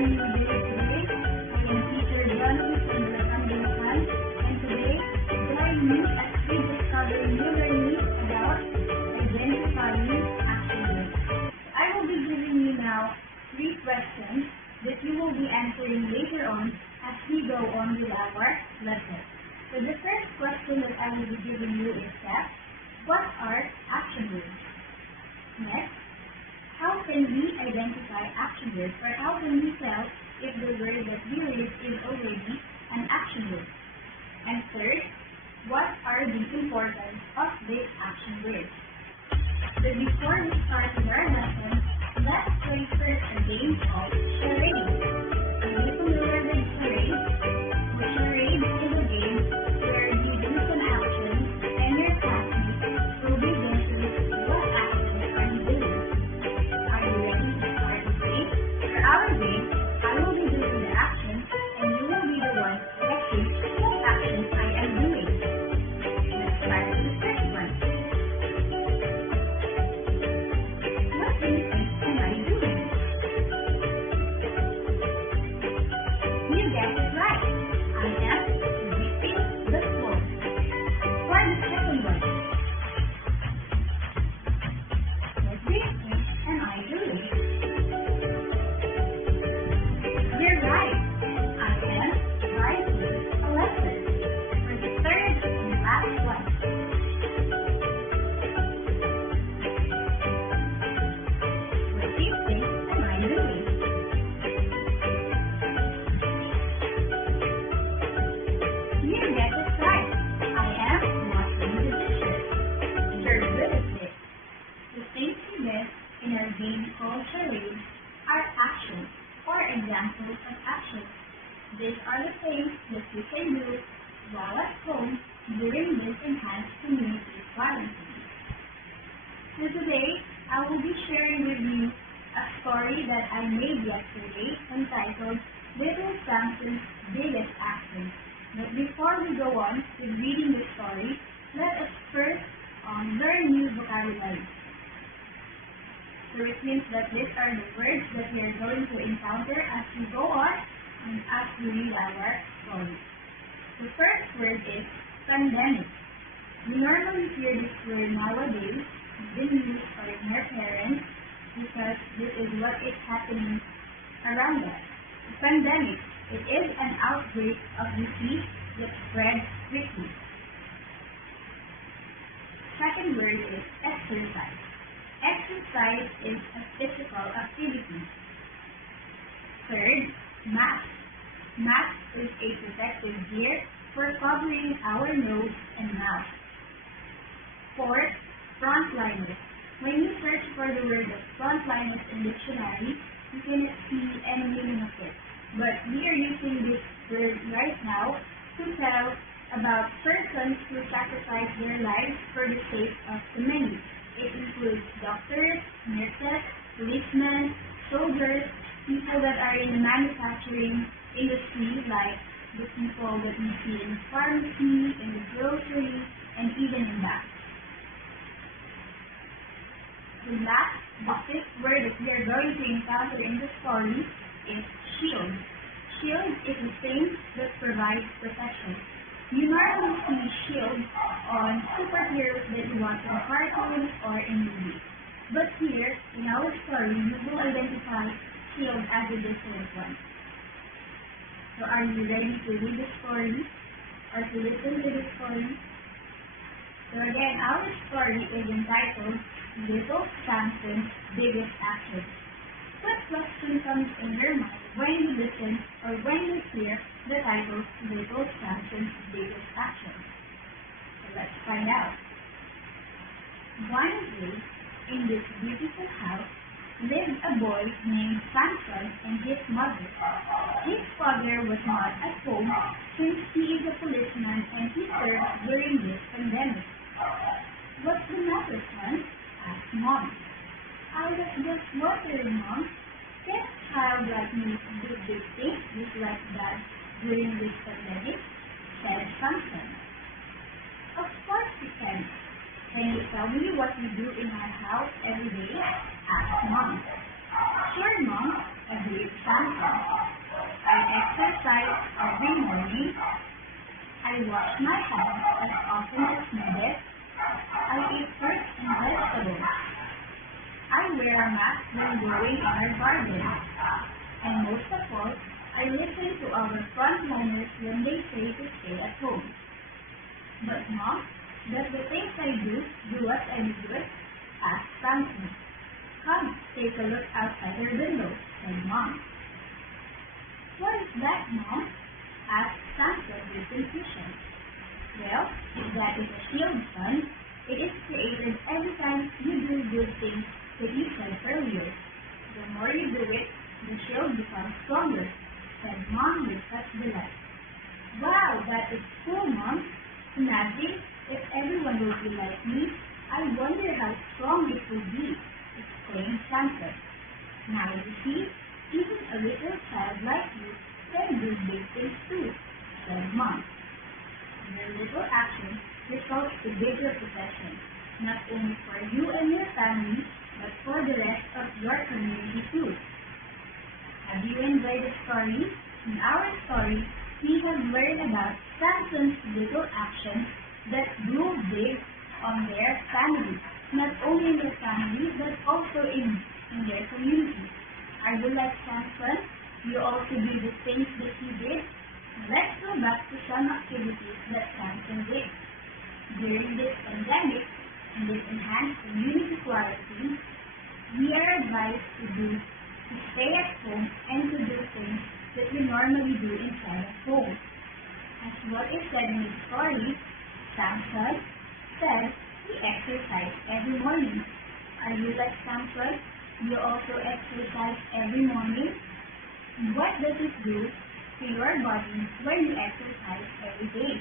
I'm your host today. I am teacher Jhonnalee from the Foundation, and today, join me as we discover new learning about identifying action words. I will be giving you now 3 questions that you will be answering later on as we go on with our lesson. So the first question that I will be giving you is that, what are action words? Next, how can we identify action words, or how can we tell if the word that we read is already an action word? And third, what are the importance of this action word? But before we start with our lesson, let's play first a game called charade. Are you familiar with charade? The charade is a game where you do some actions and your classmates will be guessing what action are you doing. Are you ready to start the game? For our game, I will be doing the action and you will be the one guessing what action I am doing. Let's start with the first one. What do you think am I doing? You guessed it right. I am sweeping the floor. For the second one, what do you think am I doing? You're right. I am writing a lesson. For the third and last one, what do you think am I doing? You get it right. I am washing the dishes. You're good at it. The things we get in our game called charade are actions or examples of actions. These are the things that you can do while at home during this enhanced community quarantine. So today, I will be sharing with you a story that I made yesterday entitled Little Samson's Biggest Action. But before we go on with reading the story, let us first learn new vocabulary. So it means that these are the words that we are going to encounter as we go on and as we read our story. The first word is pandemic. We normally hear this word nowadays in the news or in our parents because this is what is happening around us. The pandemic, it is an outbreak of disease that spreads quickly. Second word is exercise. Exercise is a physical activity. Third, mask. Mask is a protective gear for covering our nose and mouth. Fourth, frontliners. When you search for the word of frontliners in dictionary, you cannot see any meaning of it. But we are using this word right now to tell about persons who sacrifice their lives for the sake of the many. It includes doctors, nurses, policemen, soldiers, people that are in the manufacturing industry, like the people that we see in the pharmacy, in the grocery, and even in banks. The fifth word that we are going to encounter in the story is shield. Shield is the thing that provides protection. You normally see shields on superheroes that you watch in cartoons or in movies. But here, in our story, you will identify shield as a different one. So are you ready to read the story or to listen to the story? So again, our story is entitled Little Samson's Biggest Action. What question comes in your mind when you listen or when you hear the title Little Samson's Biggest Action? So let's find out. One day, in this beautiful house, lived a boy named Samson and his mother. His father was not at home since he is a policeman and he served during this pandemic. What's the matter, son? Asked Mom. I was just wondering, Mom, can a child like me do big things just like that during this pandemic? Said Samson. Of course we can. Can you tell me what you do in our house every day? Asked Mom. Sure, Mom. Agreed Samson. I exercise every morning. I wash my hands as often as needed. I eat fruit and vegetables. I wear a mask when going in our garden. And most of all, I listen to our front runners when they say to stay at home. But Mom, does the things I do us any good? Asked Samson. Come, take a look outside our window, said Mom. What is that, Mom? Asked Samson with confusion. Well, if that is a shield, son, it is created every time you do good things that you said earlier. The more you do it, the shield becomes stronger, said Mom with such delight. Wow, that is cool, Mom. Imagine if everyone would be like me. I wonder how strong it would be, exclaimed Samson. Now you see, even a little child like you can do big things too, said Mom. Your little action results in bigger possession, not only for you and your family, but for the rest of your community too. Have you enjoyed the story? In our story, we have learned about Samson's little actions that grew big on their family, not only in their family, but also in their community. Are you like Samson? You also do the things that he did? Let's go back to some activities that Samson did. During this pandemic and this enhanced community quarantine, we are advised to stay at home and to do things that we normally do inside of home. As what is said in the story, Samson said he exercised every morning. Are you like Samson? You also exercise every morning? What does it do to your body when you exercise every day?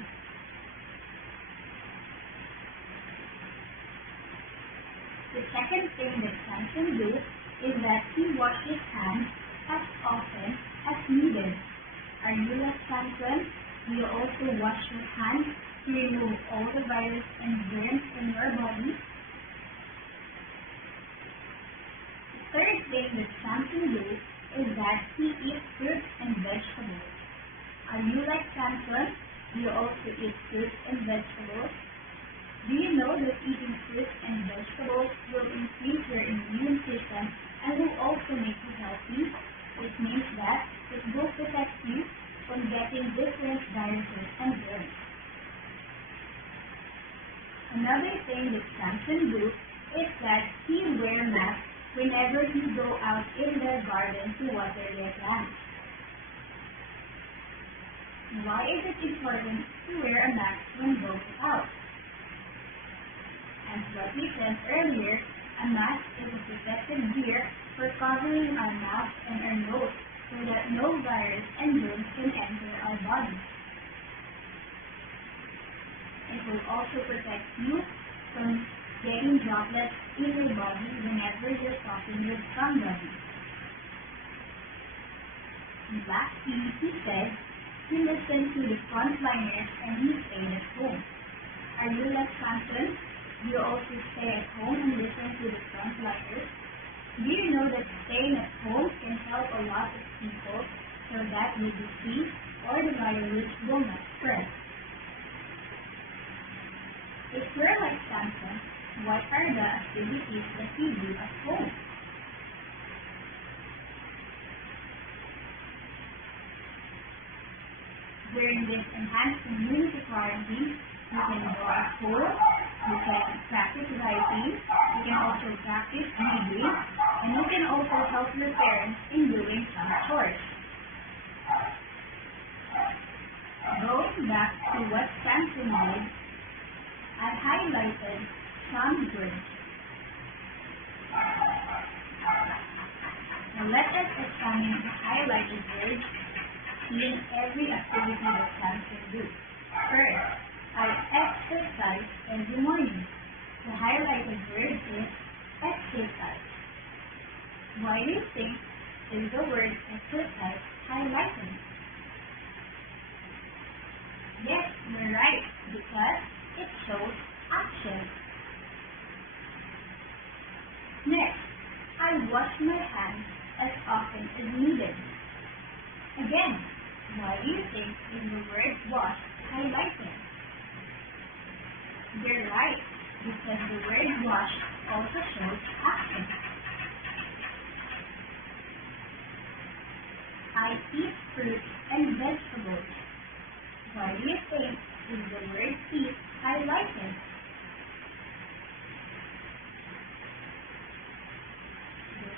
The second thing that Samson does is that he washes his hands as often as needed. Are you like Samson? Do you also wash your hands to remove all the virus and germs in your body? The third thing that Samson does is that he eats fruit and vegetables. Are you like Samson? Do you also eat fruit and vegetables? Do you know that eating fruit and vegetables will increase your immune system and will also make you healthy? It means that it will protect you from getting different viruses and germs. Another thing that Samson does is that he wears masks whenever he go out in their garden to water their plants. Why is it important to wear a mask when going out? As what we said earlier, a mask is a protective gear for covering our mouth and our nose so that no virus and germs can enter our body. It will also protect you from getting droplets in your body whenever you're talking with somebody. Lastly, he said he listened to the frontliners and he stayed at home. Are you like Samson? Do you also stay at home and listen to the frontliners? Do you know that staying at home can help a lot of people so that the disease or the virus will not spread? If we're like Samson, what are the activities that we do at home? During this enhanced community quarantine, you can go at home, you can practice writing, you can also practice reading, and you can also help your parents in doing some chores. Going back to what Samson did, I highlighted some words. Now let us examine the highlighted words in every activity that Samson do. First, I exercise every morning. The highlighted word is exercise. Why do you think is the word exercise highlighted? Yes, you're right, because it shows action. Next, I wash my hands as often as needed. Again, why do you think is the word wash highlighted? You're right, because the word wash also shows action. I eat fruit and vegetables. Why do you think is the word eat highlighted?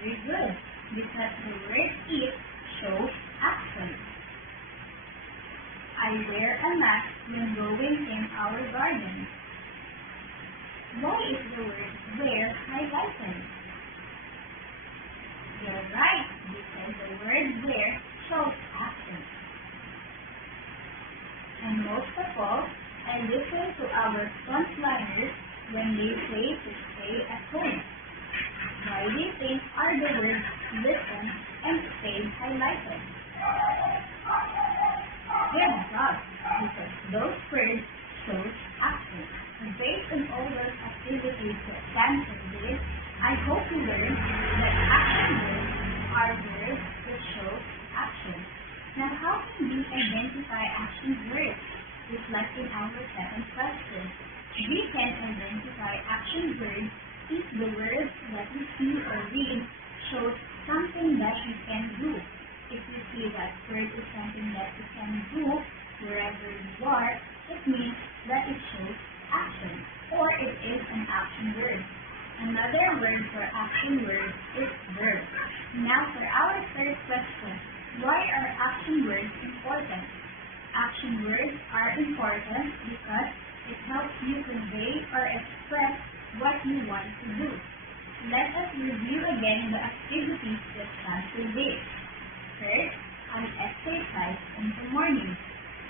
Very good, because the word eat shows action. I wear a mask when going in our garden. Why is the word wear highlighted? You're right, because the word wear shows action. And most of all, I listen to our frontliners when they say to stay at home. Why do you think are the words listen and stay highlighted? Good job, because those words show action. And based on all those activities that Samson did, I hope you learned that action words are words that show action. Now, how can we identify action words? Reflecting our second question. We can identify action words if the words that we see or read shows something that we can do. If we see that word is something that we can do wherever you are, it means that it shows action, or it is an action word. Another word for action word is verb. Now for our third question, why are action words important? Action words are important because it helps you convey or express what you want to do. Let us review again the activities that Samson did. First, I exercise in the morning.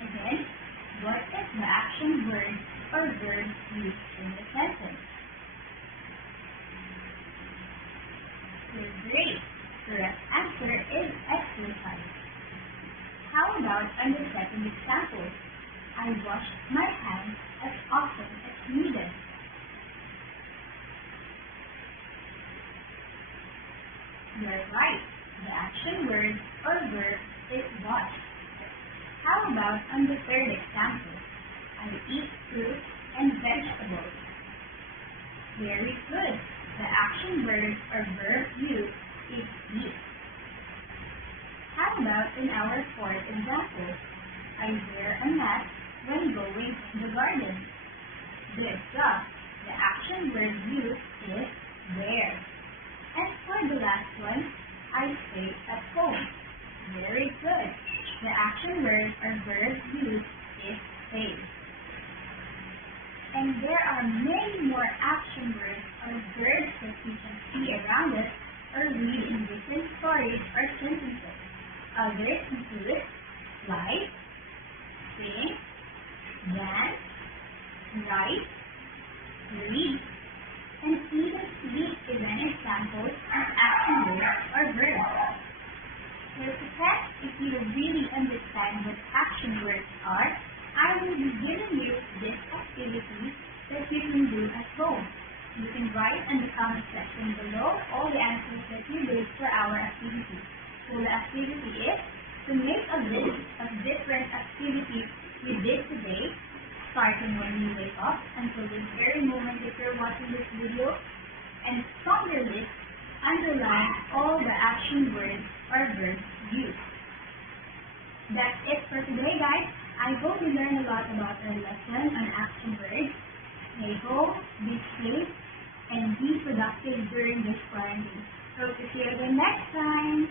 Again, what is the action word or verb used in the sentence? You're great. Correct answer is exercise. How about on the second example? I wash my hands as often as needed. You're right. The action word or verb is wash. How about on the third example? I eat fruit and vegetables. Very good. The action word or verb used is eat. How about in our fourth example? I wear a mask when going in the garden. Good job. The action word used is wear. And for the last one, I stay at home. Very good. The action word or verb used is stay. And there are many more action words or verbs that we can see around us or read in different stories or sentences. Others include fly, sing, dance, write, read, and even sleep is an example of action words or verbs. So to test if you really understand what action words are, I will be giving you this activity that you can do at home. You can write in the comment section below all the answers that you did for our activity. So the activity is to make a list of different activities you did today, starting when you wake up until this very moment that you're watching this video, and from your list, underline all the action words or verbs used. That's it for today, guys. I hope you learned a lot about our lesson on action words. Stay home, be safe, and be productive during this quarantine. Hope to see you again next time.